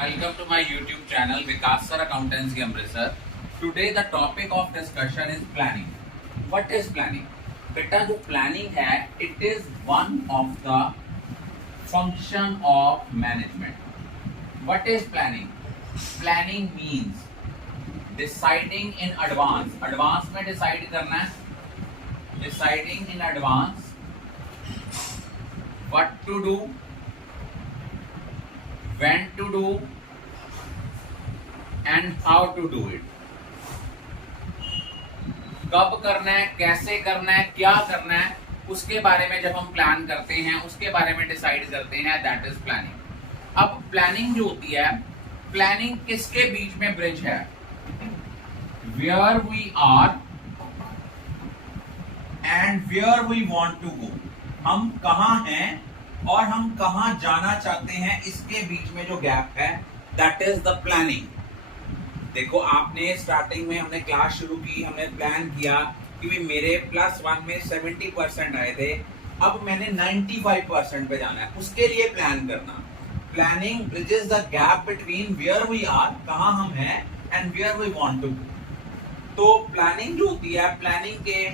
Welcome to my YouTube channel Vikas Sir Accountancy Amritsar. Today the topic of discussion is planning. What is planning? बेटा जो planning है, it is one of the function of management. What is planning? Planning means deciding in advance. Advance में decide करना है. Deciding in advance what to do, when to do and how to do it. कब करना है, कैसे करना है, क्या करना है, उसके बारे में जब हम प्लान करते हैं, उसके बारे में डिसाइड करते हैं, दैट इज प्लानिंग. अब प्लानिंग जो होती है, प्लानिंग किसके बीच में ब्रिज है? Where we are and where we want to go. हम कहां हैं और हम कहां जाना चाहते हैं, इसके बीच में जो गैप है, दैट इज द प्लानिंग. देखो, आपने स्टार्टिंग में हमने क्लास शुरू की, हमने प्लान किया कि भी मेरे +1 में 70% आए थे, अब मैंने 95% पे जाना है, उसके लिए प्लान करना. Planning bridges the gap between where we are, कहां हम हैं, and where we want to go. तो प्लानिंग जो होती है, प्लानिंग के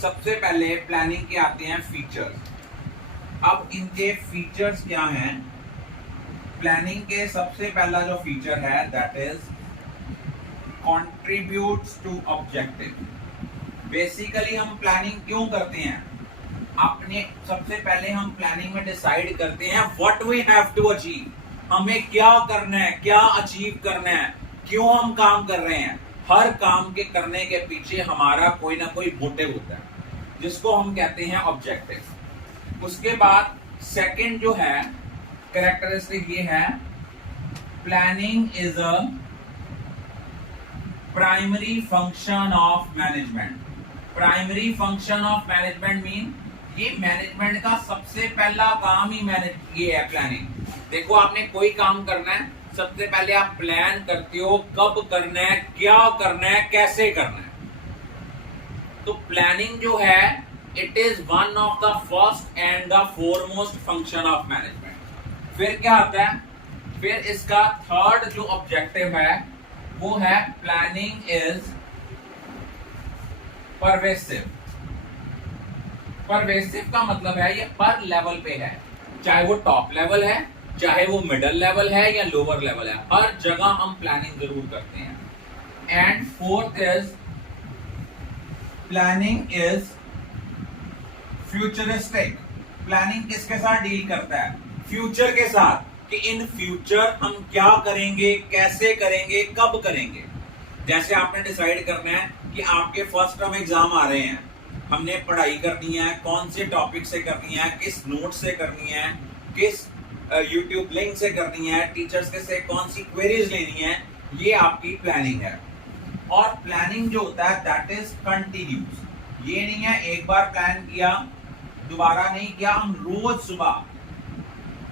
सबसे पहले प्लानिंग के आते हैं फीचर्स. अब इनके फीचर्स क्या हैं? प्लानिंग के सबसे पहला जो फीचर है, that is contributes to objective. Basically हम प्लानिंग क्यों करते हैं? अपने सबसे पहले हम प्लानिंग में डिसाइड करते हैं what we have to achieve. हमें क्या करना है, क्या अचीव करना है, क्यों हम काम कर रहे हैं. हर काम के करने के पीछे हमारा कोई ना कोई मोटिव होता है, जिसको हम कहते हैं ऑब्जेक्टिव. उसके बाद सेकंड जो है कैरेक्टरिस्टिक, ये है planning is a primary function of management. Primary function of management mean ये मैनेजमेंट का सबसे पहला काम ही ये है प्लानिंग. देखो, आपने कोई काम करना है, सबसे पहले आप प्लान करते हो कब करना है, क्या करना है, कैसे करना है. तो प्लानिंग जो है, it is one of the first and the foremost function of management. फिर क्या आता है? फिर इसका थर्ड जो ऑब्जेक्टिव है, वो है प्लानिंग इज परवेसिव. परवेसिव का मतलब है ये पर लेवल पे है, चाहे वो टॉप लेवल है, चाहे वो मिडिल लेवल है या लोअर लेवल है, हर जगह हम प्लानिंग जरूर करते हैं. And fourth is planning is futuristic. Planning किसके साथ डील करता है? फ्यूचर के साथ, कि इन फ्यूचर हम क्या करेंगे, कैसे करेंगे, कब करेंगे. जैसे आपने डिसाइड करना है कि आपके फर्स्ट टर्म एग्जाम आ रहे हैं, हमने पढ़ाई करनी है, कौन से टॉपिक से करनी है, किस नोट से करनी है, किस यूट्यूब लिंक से करनी है, टीचर्स के से कौन सी क्वेरीज लेनी है, ये आपकी प्लानिंग है. और प्लानिंग जो होता है, दैट इज कंटिन्यूस. ये नहीं है एक बार प्लान किया दोबारा नहीं किया. हम रोज सुबह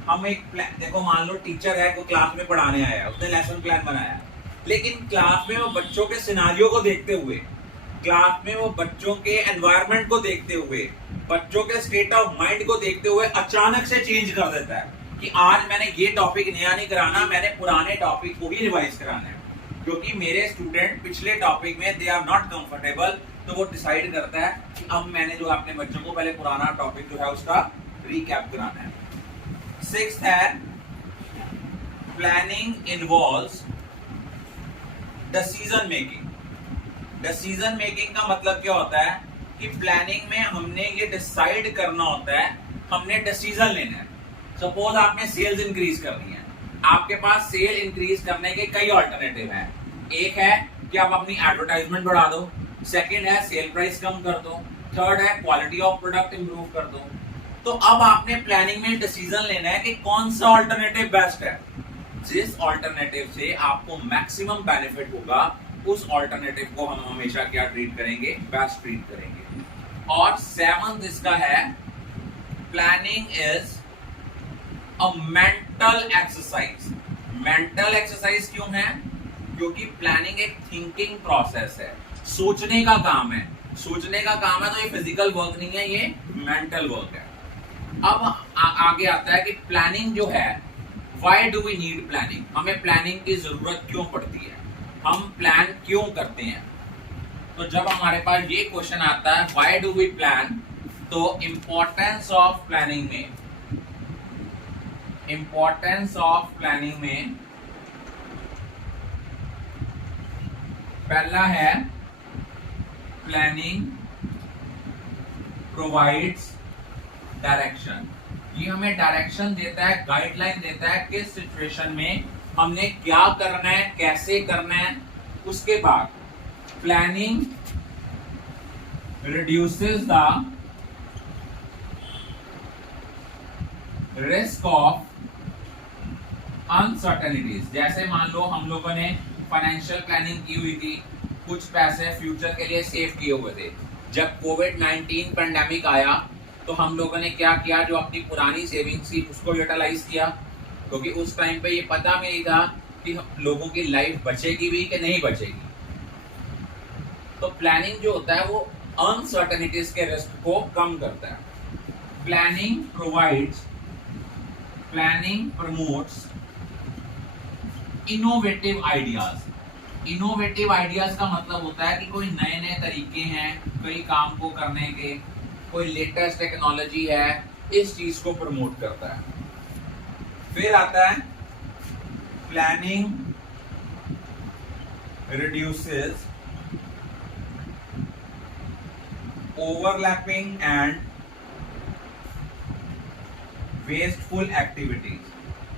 हम एक प्लान, देखो मान लो टीचर है, कोई क्लास में पढ़ाने आया, उसने लेसन प्लान बनाया, लेकिन क्लास में वो बच्चों के सिनारियो को देखते हुए, क्लास में वो बच्चों के एनवायरनमेंट को देखते हुए, बच्चों के स्टेट ऑफ माइंड को देखते हुए अचानक से चेंज कर देता है कि आज मैंने ये टॉपिक नया नहीं कराना, मैंने पुराने टॉपिक को ही रिवाइज कराना है, क्योंकि मेरे स्टूडेंट पिछले टॉपिक में दे आर नॉट कंफर्टेबल. तो वो डिसाइड करता है कि अब मैंने जो अपने बच्चों को पहले पुराना टॉपिक जो है उसका रिकैप कराना है. सिक्स्थ है planning involves decision making. Decision making का मतलब क्या होता है कि प्लानिंग में हमने ये डिसाइड करना होता है, हमने डिसीजन लेना है. सपोज आपने सेल्स इंक्रीज करनी है, आपके पास सेल इंक्रीज करने के कई ऑल्टरनेटिव हैं. एक है कि आप अपनी एडवर्टाइजमेंट बढ़ा दो, सेकंड है सेल प्राइस कम कर दो, थर्ड है क्वालिटी ऑफ प्रोडक्ट इंप्रूव कर दो. तो अब आपने प्लानिंग में डिसीजन लेना है कि कौन सा ऑल्टरनेटिव बेस्ट है. जिस ऑल्टरनेटिव से आपको मैक्सिमम बेनिफिट होगा, उस ऑल्टरनेटिव को हम हमेशा क्या ट्रीट करेंगे? बेस्ट ट्रीट करेंगे. और सेवंथ इसका है planning is a mental exercise. Mental exercise क्यों है? क्योंकि प्लानिंग एक थिंकिंग प्रोसेस है, सोचने का काम है. सोचने का काम है, तो ये फिजिकल वर्क नहीं है, ये मेंटल वर्क है. अब आगे आता है कि प्लानिंग जो है why do we need planning, हमें प्लानिंग की जरूरत क्यों पड़ती है, हम प्लान क्यों करते हैं। तो जब हमारे पास ये क्वेश्चन आता है व्हाई डू वी प्लान, तो इंपॉर्टेंस ऑफ प्लानिंग में पहला है प्लानिंग प्रोवाइड्स डायरेक्शन। ये हमें डायरेक्शन देता है, गाइडलाइन देता है किस सिचुएशन में हमने क्या करना है, कैसे करना है। उसके बाद planning reduces the risk of uncertainties. जैसे मान लो हम लोगों ने फाइनेंशियल प्लानिंग की हुई थी, कुछ पैसे फ्यूचर के लिए सेव किए हुए थे। जब कोविड-19 पेंडेमिक आया तो हम लोगों ने क्या किया, जो अपनी पुरानी सेविंग्स थी उसको यूटिलाइज किया, क्योंकि उस टाइम पे ये पता भी नहीं था कि लोगों की लाइफ बचेगी भी कि नहीं बचेगी। तो प्लानिंग जो होता है वो अनसर्टेनिटीज के रिस्क को कम करता है। Planning promotes innovative ideas. Innovative ideas का मतलब होता है कि कोई नए नए तरीके हैं कोई काम को करने के, कोई लेटेस्ट टेक्नोलॉजी है, इस चीज को प्रमोट करता है। फिर आता है planning reduces overlapping and wasteful activities.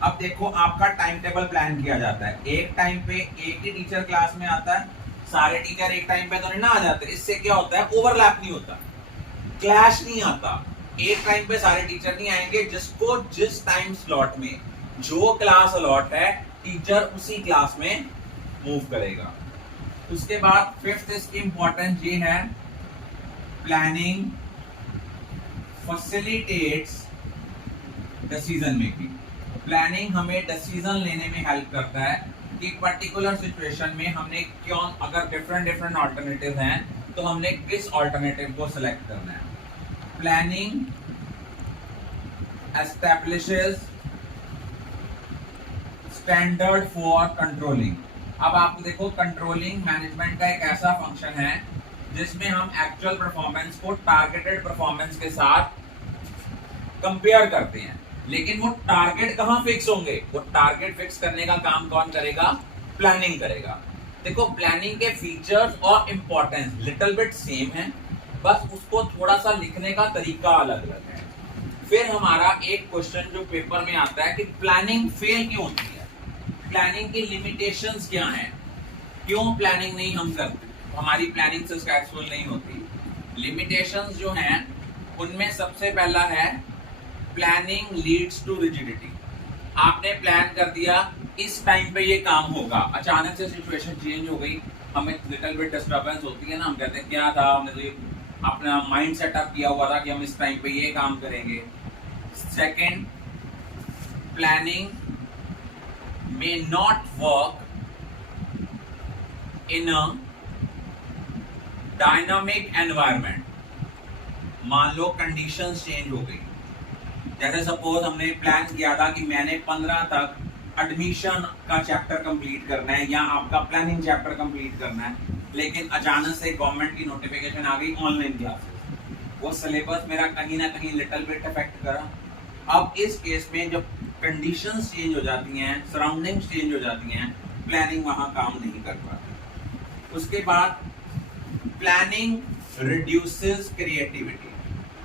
अब देखो आपका टाइम टेबल प्लान किया जाता है, एक टाइम पे एक ही टीचर क्लास में आता है, सारे टीचर एक टाइम पे तो नहीं ना आ जाते। इससे क्या होता है, ओवरलैप नहीं होता, क्लैश नहीं आता। एक टाइम पे सारे टीचर नहीं आएंगे, जिसको जिस टाइम स्लॉट में जो क्लास अलॉट है टीचर उसी क्लास में मूव करेगा। उसके बाद फिफ्थ इसकी इंपॉर्टेंस ये है, planning facilitates decision making. Planning हमें डिसीजन लेने में हेल्प करता है कि पर्टिकुलर सिचुएशन में हमने क्यों, अगर डिफरेंट ऑल्टरनेटिव हैं तो हमने किस ऑल्टरनेटिव को सिलेक्ट करना है। Planning establishes standard for controlling. अब आप देखो कंट्रोलिंग मैनेजमेंट का एक ऐसा फंक्शन है जिसमें हम एक्चुअल परफॉर्मेंस को टारगेटेड परफॉर्मेंस के साथ कंपेयर करते हैं। लेकिन वो टारगेट कहां फिक्स होंगे, वो टारगेट फिक्स करने का काम कौन करेगा, प्लानिंग करेगा। देखो प्लानिंग के फीचर्स और इंपॉर्टेंस लिटिल बिट सेम है, बस उसको थोड़ा सा लिखने का तरीका अलग अलग है। फिर हमारा एक क्वेश्चन जो पेपर में आता है कि प्लानिंग फेल क्यों होती है, प्लानिंग की लिमिटेशंस क्या हैं, क्यों प्लानिंग नहीं हम करते, हमारी प्लानिंग सक्सेसफुल नहीं होती। लिमिटेशंस जो हैं उनमें सबसे पहला है प्लानिंग लीड्स टू रिजिडिटी। आपने प्लान कर दिया इस टाइम पे ये काम होगा, अचानक से सिचुएशन चेंज हो गई, हमें लिटिल बिट डिस्टर्बेंस होती है ना, हम कहते हैं क्या था, हमने तो अपना माइंड सेटअप किया हुआ था कि हम इस टाइम पे ये काम करेंगे। Second, planning may not work in a dynamic environment. मान लो कंडीशंस चेंज हो गई, जैसे सपोज हमने प्लान किया था कि मैंने 15 तक एडमिशन का चैप्टर कंप्लीट करना है या आपका प्लानिंग चैप्टर कंप्लीट करना है, लेकिन अचानक से गवर्नमेंट की नोटिफिकेशन आ गई ऑनलाइन क्लासेस, वो सिलेबस मेरा कहीं ना कहीं लिटिल बिट अफेक्ट करा। अब इस केस में जब कंडीशंस चेंज हो जाती हैं, सराउंडिंग्स चेंज हो जाती हैं, प्लानिंग वहां काम नहीं कर पाती। उसके बाद प्लानिंग रिड्यूसेस क्रिएटिविटी।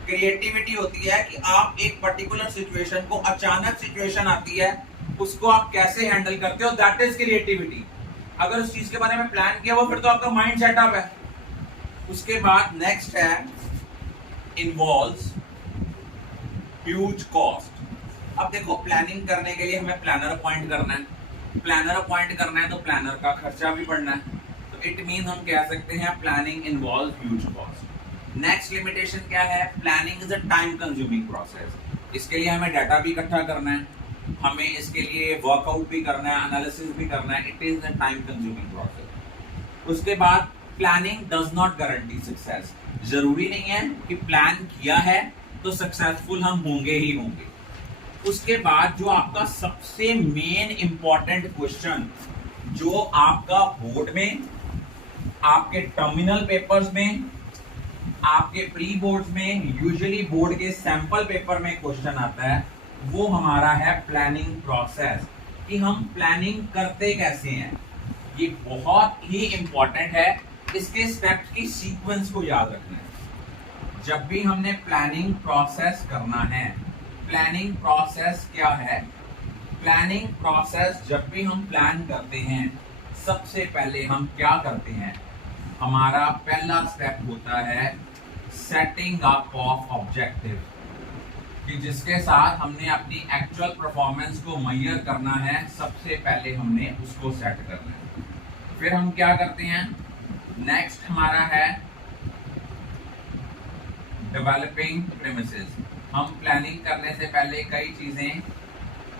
क्रिएटिविटी होती है कि आप एक पर्टिकुलर सिचुएशन को, अचानक सिचुएशन आती है, उसको आप कैसे हैंडल करते हो, दैट इज क्रिएटिविटी। अगर उस चीज के बारे में प्लान किया हुआ फिर तो आपका माइंड सेटअप है। उसके बाद नेक्स्ट है इन्वॉल्व्स ह्यूज कॉस्ट। अब देखो प्लानिंग करने के लिए हमें प्लानर अपॉइंट करना है, प्लानर अपॉइंट करना है तो प्लानर का खर्चा भी बढ़ना है, तो इट मीन हम कह सकते हैं planning involve huge cost. Next limitation क्या है, planning is a time consuming process. इसके लिए हमें डाटा भी इकट्ठा करना है, हमें इसके लिए वर्कआउट भी करना है, एनालिसिस भी करना है, it is a time consuming process. उसके बाद planning does not guarantee success. जरूरी नहीं है कि प्लान किया है तो सक्सेसफुल हम होंगे ही होंगे। उसके बाद जो आपका सबसे मेन इंपॉर्टेंट क्वेश्चन, जो आपका बोर्ड में, आपके टर्मिनल पेपर्स में, आपके प्री बोर्ड्स में, यूजुअली बोर्ड के सैंपल पेपर में क्वेश्चन आता है, वो हमारा है प्लानिंग प्रोसेस, कि हम प्लानिंग करते कैसे हैं। ये बहुत ही इंपॉर्टेंट है, इसके स्टेप्स की सीक्वेंस को याद रखना है। जब भी हमने प्लानिंग प्रोसेस करना है, प्लानिंग प्रोसेस क्या है? प्लानिंग प्रोसेस, जब भी हम प्लान करते हैं, सबसे पहले हम क्या करते हैं? हमारा पहला स्टेप होता है सेटिंग अप ऑफ ऑब्जेक्टिव, कि जिसके साथ हमने अपनी एक्चुअल परफॉर्मेंस को मेजर करना है। सबसे पहले हमने उसको सेट करना है। फिर हम क्या करते हैं? नेक्स्ट हमारा है डेवलपिंग प्रीमिसेस। हम प्लानिंग करने से पहले कई चीजें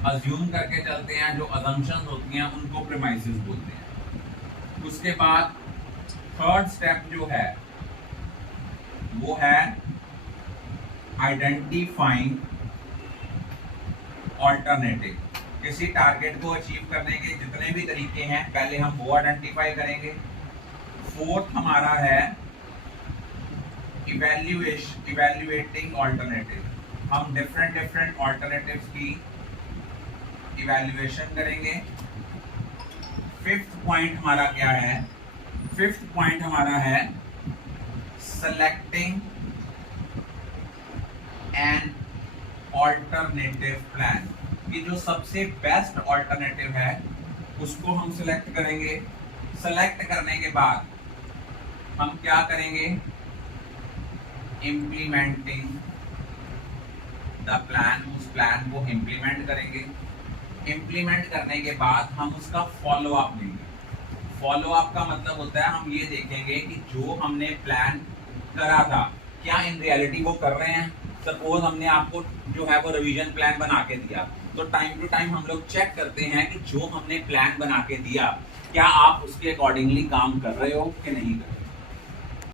अज्यूम करके चलते हैं, जो अजम्पशंस होती हैं उनको प्रीमाइसेस बोलते हैं। उसके बाद थर्ड स्टेप जो है वो है आइडेंटिफाइंग ऑल्टरनेटिव। किसी टारगेट को अचीव करने के जितने भी तरीके हैं, पहले हम वो आइडेंटिफाई करेंगे। फोर्थ हमारा है इवैल्यूएटिंग ऑल्टरनेटिव। हम डिफरेंट ऑल्टरनेटिव्स की इवैल्यूएशन करेंगे। फिफ्थ पॉइंट हमारा क्या है? फिफ्थ पॉइंट हमारा है सेलेक्टिंग एन ऑल्टरनेटिव प्लान, कि जो सबसे बेस्ट ऑल्टरनेटिव है उसको हम सिलेक्ट करेंगे। सेलेक्ट करने के बाद हम क्या करेंगे? इम्प्लीमेंटिंग द प्लान, उस प्लान को इम्प्लीमेंट करेंगे। इम्प्लीमेंट करने के बाद हम उसका फॉलो अप लेंगे। फॉलो अप का मतलब होता है हम ये देखेंगे कि जो हमने प्लान करा था, क्या इन रियलिटी वो कर रहे हैं। सपोज हमने आपको जो है वो रिवीजन प्लान बना के दिया, तो टाइम टू टाइम हम लोग चेक करते हैं कि जो हमने प्लान बना के दिया, क्या आप उसके अकॉर्डिंगली काम कर रहे हो कि नहीं कर रहे हो।